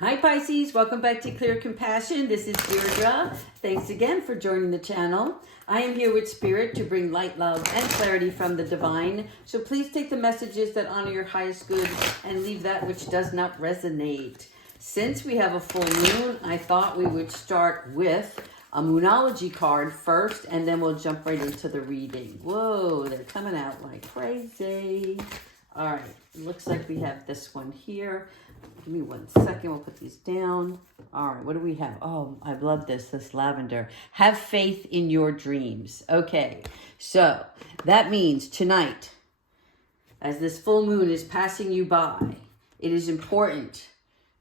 Hi Pisces, welcome back to Clear Compassion. This is Deirdre. Thanks again for joining the channel. I am here with Spirit to bring light, love, and clarity from the Divine. So please take the messages that honor your highest good and leave that which does not resonate. Since we have a full moon, I thought we would start with a moonology card first, and then we'll jump right into the reading. Whoa, they're coming out like crazy. All right, it looks like we have this one here. Give me 1 second. We'll put these down. All right, what do we have? Oh, I love this lavender. Have faith in your dreams. Okay, so that means tonight, as this full moon is passing you by, it is important,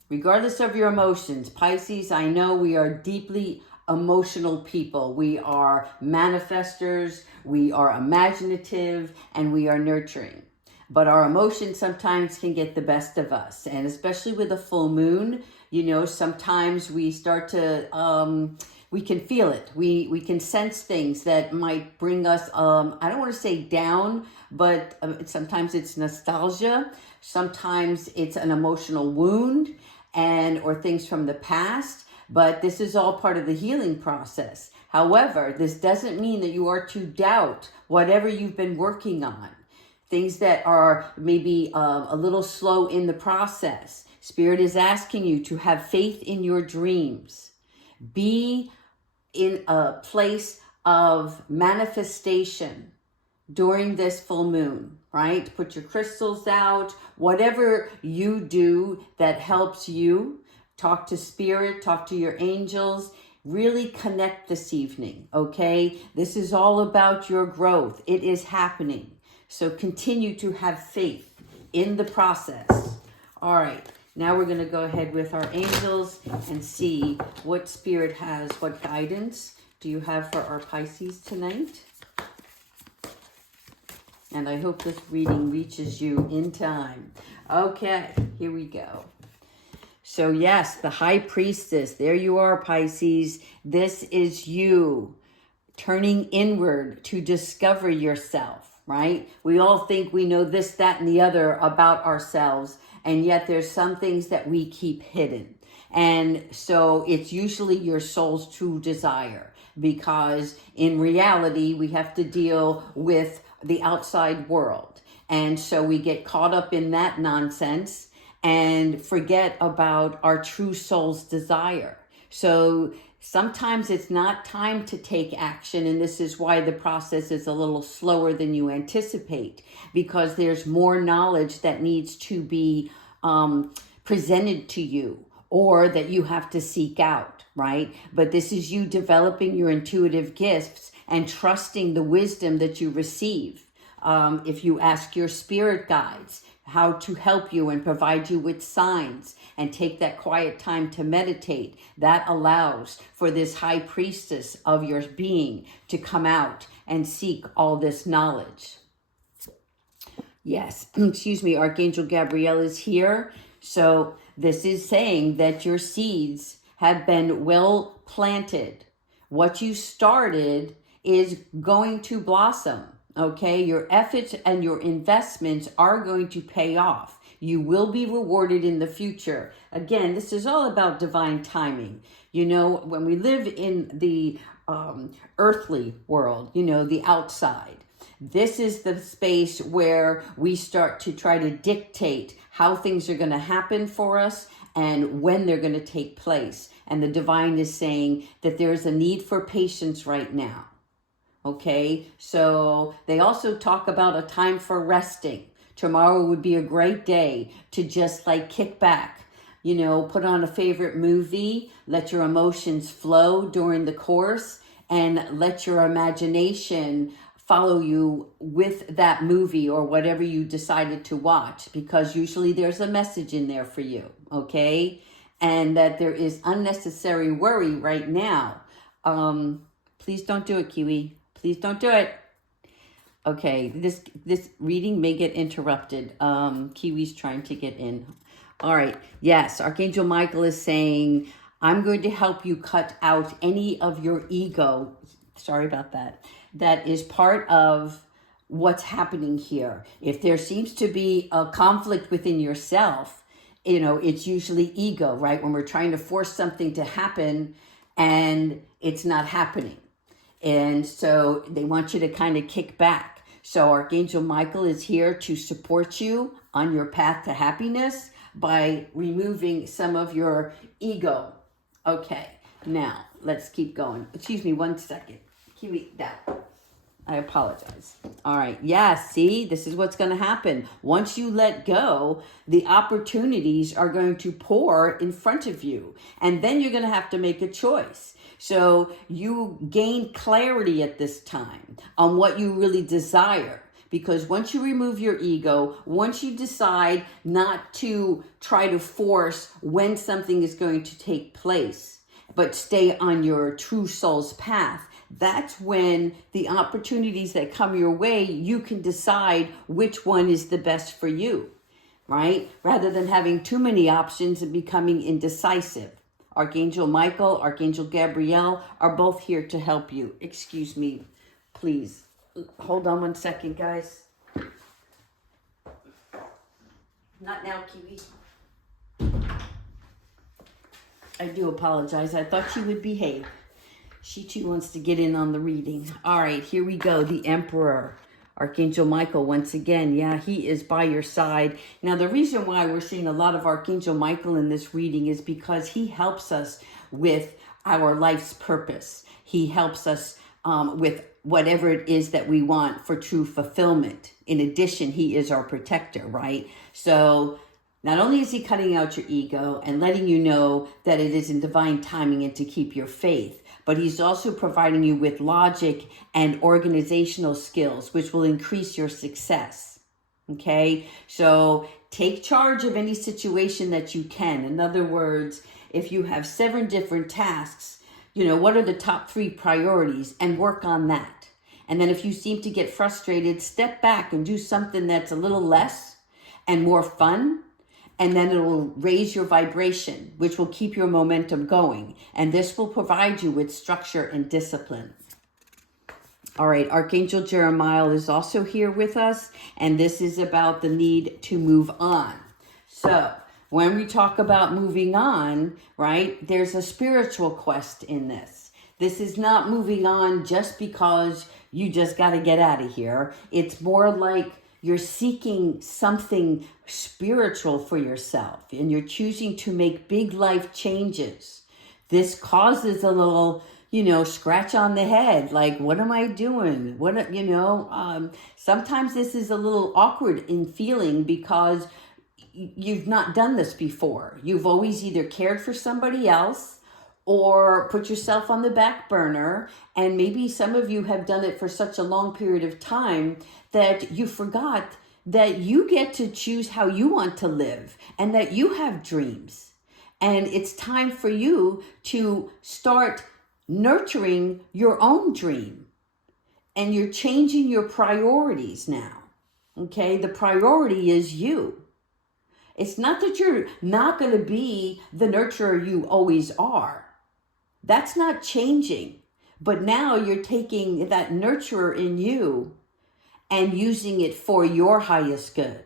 regardless of your emotions. Pisces, I know we are deeply emotional people. We are manifestors, we are imaginative, and we are nurturing. But our emotions sometimes can get the best of us. And especially with a full moon, sometimes we start to, we can feel it. We can sense things that might bring us, I don't want to say down, but sometimes it's nostalgia. Sometimes it's an emotional wound or things from the past. But this is all part of the healing process. However, this doesn't mean that you are to doubt whatever you've been working on. Things that are maybe a little slow in the process. Spirit is asking you to have faith in your dreams. Be in a place of manifestation during this full moon, right? Put your crystals out, whatever you do that helps you. Talk to Spirit, talk to your angels. Really connect this evening, okay? This is all about your growth. It is happening. So continue to have faith in the process. All right, now we're going to go ahead with our angels and see what Spirit has, what guidance do you have for our Pisces tonight? And I hope this reading reaches you in time. Okay, here we go. So yes, the High Priestess, there you are, Pisces. This is you turning inward to discover yourself. Right? We all think we know this, that, and the other about ourselves, and yet there's some things that we keep hidden. And so it's usually your soul's true desire, because in reality, we have to deal with the outside world. And so we get caught up in that nonsense and forget about our true soul's desire. So sometimes it's not time to take action, and this is why the process is a little slower than you anticipate, because there's more knowledge that needs to be presented to you, or that you have to seek out, right? But this is you developing your intuitive gifts and trusting the wisdom that you receive. If you ask your spirit guides how to help you and provide you with signs, and take that quiet time to meditate, that allows for this High Priestess of your being to come out and seek all this knowledge. Yes, excuse me, Archangel Gabriel is here. So this is saying that your seeds have been well planted. What you started is going to blossom. Okay, your efforts and your investments are going to pay off. You will be rewarded in the future. Again, this is all about divine timing. When we live in the earthly world, the outside, this is the space where we start to try to dictate how things are going to happen for us and when they're going to take place. And the divine is saying that there's a need for patience right now. Okay, so they also talk about a time for resting. Tomorrow would be a great day to just kick back, put on a favorite movie, let your emotions flow during the course, and let your imagination follow you with that movie or whatever you decided to watch, because usually there's a message in there for you, okay? And that there is unnecessary worry right now. Please don't do it, Kiwi. Please don't do it. Okay, this reading may get interrupted. Kiwi's trying to get in. All right, yes, Archangel Michael is saying, I'm going to help you cut out any of your ego. Sorry about that. That is part of what's happening here. If there seems to be a conflict within yourself, it's usually ego, right? When we're trying to force something to happen and it's not happening. And so they want you to kind of kick back. So Archangel Michael is here to support you on your path to happiness by removing some of your ego. Okay, now let's keep going. Excuse me 1 second. Keep me that. I apologize. All right. Yeah, see, this is what's going to happen. Once you let go, the opportunities are going to pour in front of you. And then you're going to have to make a choice. So you gain clarity at this time on what you really desire. Because once you remove your ego, once you decide not to try to force when something is going to take place, but stay on your true soul's path, that's when the opportunities that come your way, you can decide which one is the best for you, right? Rather than having too many options and becoming indecisive. Archangel Michael, Archangel Gabrielle are both here to help you. Excuse me, please. Hold on 1 second, guys. Not now, Kiwi. I do apologize. I thought she would behave. She too wants to get in on the reading. All right, here we go. The Emperor, Archangel Michael, once again. Yeah, he is by your side. Now, the reason why we're seeing a lot of Archangel Michael in this reading is because he helps us with our life's purpose. He helps us with whatever it is that we want for true fulfillment. In addition, he is our protector, right? So not only is he cutting out your ego and letting you know that it is in divine timing and to keep your faith, but he's also providing you with logic and organizational skills, which will increase your success. Okay? So take charge of any situation that you can. In other words, if you have 7 different tasks, what are the top 3 priorities, and work on that. And then if you seem to get frustrated, step back and do something that's a little less and more fun. And then it will raise your vibration, which will keep your momentum going. And this will provide you with structure and discipline. All right, Archangel Jeremiah is also here with us. And this is about the need to move on. So when we talk about moving on, right, there's a spiritual quest in this. This is not moving on just because you just got to get out of here. It's more like you're seeking something spiritual for yourself, and you're choosing to make big life changes. This causes a little, scratch on the head. Like, what am I doing? Sometimes this is a little awkward in feeling because you've not done this before. You've always either cared for somebody else or put yourself on the back burner. And maybe some of you have done it for such a long period of time that you forgot that you get to choose how you want to live and that you have dreams. And it's time for you to start nurturing your own dream. And you're changing your priorities now. Okay? The priority is you. It's not that you're not going to be the nurturer you always are. That's not changing. But now you're taking that nurturer in you and using it for your highest good,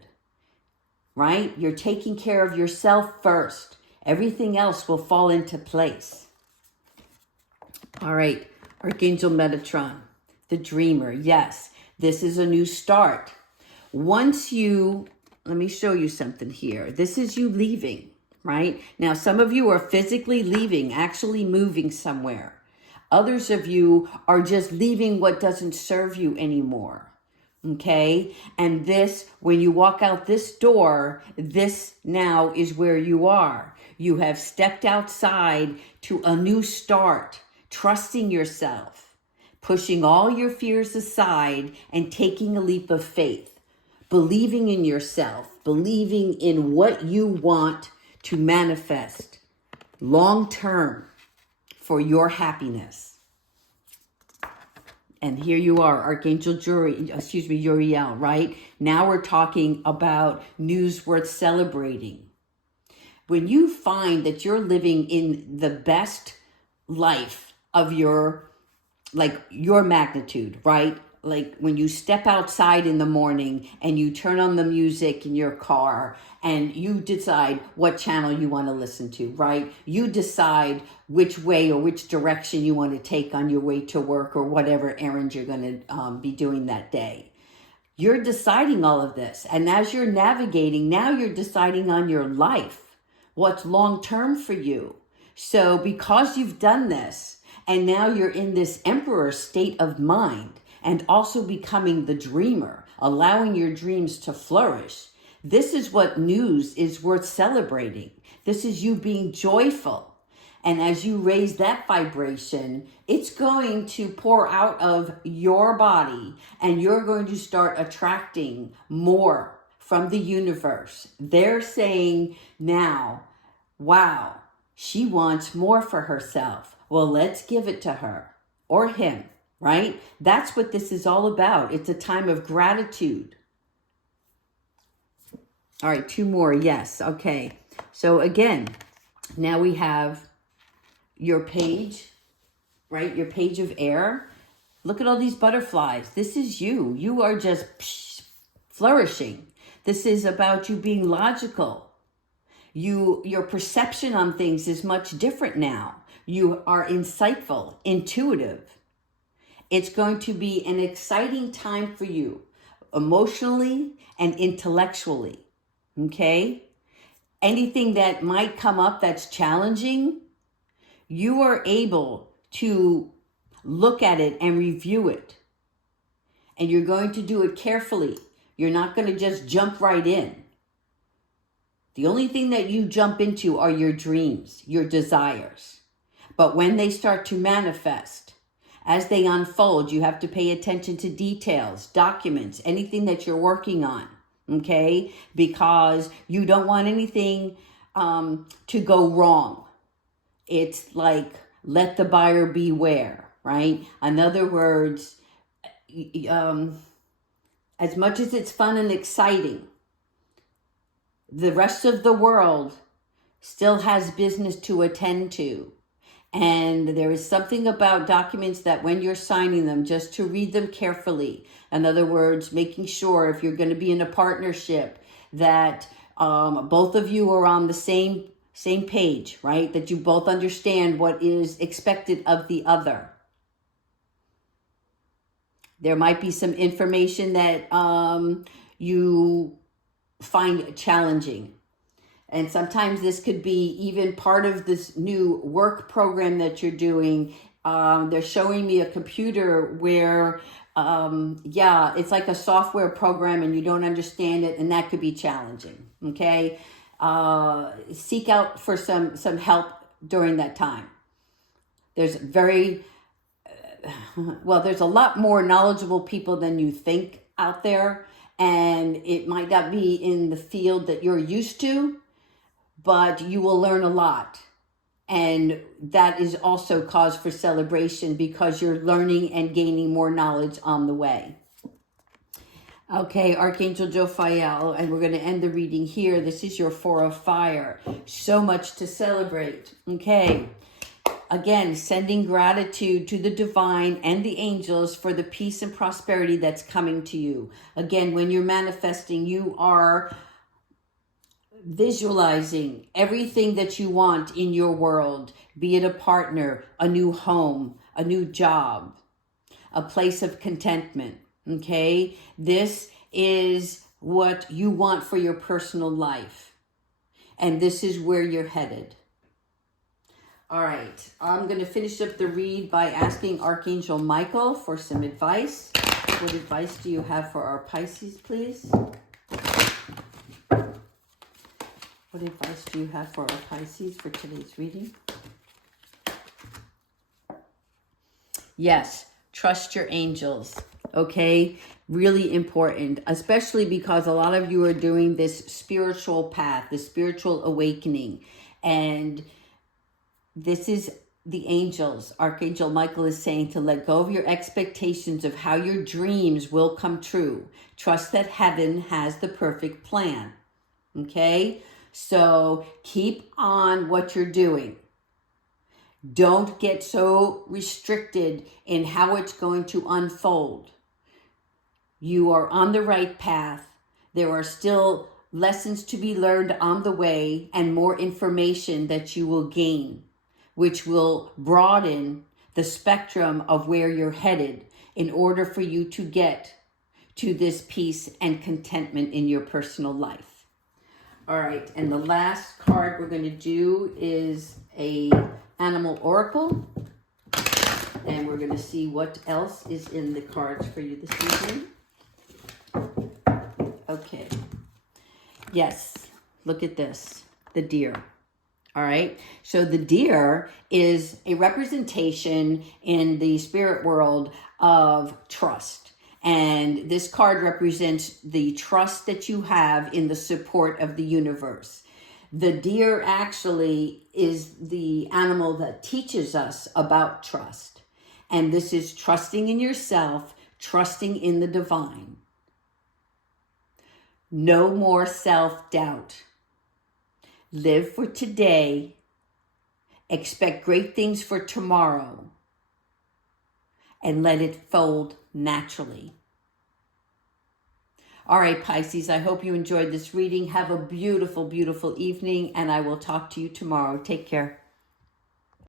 right? You're taking care of yourself first. Everything else will fall into place. All right, Archangel Metatron, the dreamer. Yes, this is a new start. Let me show you something here. This is you leaving, right? Now, some of you are physically leaving, actually moving somewhere. Others of you are just leaving what doesn't serve you anymore. Okay? And this, when you walk out this door, this now is where you are. You have stepped outside to a new start, trusting yourself, pushing all your fears aside and taking a leap of faith, believing in yourself, believing in what you want to manifest long term for your happiness. And here you are, Archangel Uriel, right? Now we're talking about news worth celebrating. When you find that you're living in the best life of your magnitude, right? like when you step outside in the morning and you turn on the music in your car and you decide what channel you want to listen to, right? You decide which way or which direction you want to take on your way to work or whatever errand you're going to be doing that day. You're deciding all of this. And as you're navigating, now you're deciding on your life, what's long-term for you. So because you've done this, and now you're in this emperor state of mind and also becoming the dreamer, allowing your dreams to flourish, this is what news is worth celebrating. This is you being joyful. And as you raise that vibration, it's going to pour out of your body and you're going to start attracting more from the universe. They're saying now, wow, she wants more for herself. Well, let's give it to her or him, right? That's what this is all about. It's a time of gratitude. All right, 2 more. Yes. Okay. So again, now we have your page, right? Your page of air. Look at all these butterflies. This is you. You are just flourishing. This is about you being logical. Your perception on things is much different now. You are insightful, intuitive. It's going to be an exciting time for you, emotionally and intellectually, okay? Anything that might come up that's challenging, you are able to look at it and review it. And you're going to do it carefully. You're not going to just jump right in. The only thing that you jump into are your dreams, your desires. But when they start to manifest, as they unfold, you have to pay attention to details, documents, anything that you're working on, okay? Because you don't want anything to go wrong. It's like, let the buyer beware, right? In other words, as much as it's fun and exciting, the rest of the world still has business to attend to. And there is something about documents that when you're signing them, just to read them carefully. In other words, making sure if you're going to be in a partnership that both of you are on the same page, right? That you both understand what is expected of the other. There might be some information that you find challenging. And sometimes this could be even part of this new work program that you're doing. They're showing me a computer where, it's like a software program and you don't understand it, and that could be challenging, okay? Seek out for some help during that time. There's there's a lot more knowledgeable people than you think out there, and it might not be in the field that you're used to, but you will learn a lot. And that is also cause for celebration because you're learning and gaining more knowledge on the way. Okay, Archangel Jophiel, and we're going to end the reading here. This is your 4 of fire. So much to celebrate. Okay. Again, sending gratitude to the divine and the angels for the peace and prosperity that's coming to you. Again, when you're manifesting, you are visualizing everything that you want in your world, be it a partner, a new home, a new job, a place of contentment, okay? This is what you want for your personal life, and this is where you're headed. All right, I'm going to finish up the read by asking Archangel Michael for some advice. What advice do you have for our Pisces, please? What advice do you have for our Pisces for today's reading? Yes, trust your angels, okay? Really important, especially because a lot of you are doing this spiritual path, this spiritual awakening. And this is the angels. Archangel Michael is saying to let go of your expectations of how your dreams will come true. Trust that heaven has the perfect plan, okay? So keep on what you're doing. Don't get so restricted in how it's going to unfold. You are on the right path. There are still lessons to be learned on the way and more information that you will gain, which will broaden the spectrum of where you're headed in order for you to get to this peace and contentment in your personal life. All right, and the last card we're going to do is a animal oracle, and we're going to see what else is in the cards for you this evening. Okay. Yes, look at this, the deer. All right. So the deer is a representation in the spirit world of trust. And this card represents the trust that you have in the support of the universe. The deer actually is the animal that teaches us about trust. And this is trusting in yourself, trusting in the divine. No more self-doubt. Live for today. Expect great things for tomorrow. And let it fold naturally. All right, Pisces, I hope you enjoyed this reading. Have a beautiful, beautiful evening, and I will talk to you tomorrow. Take care.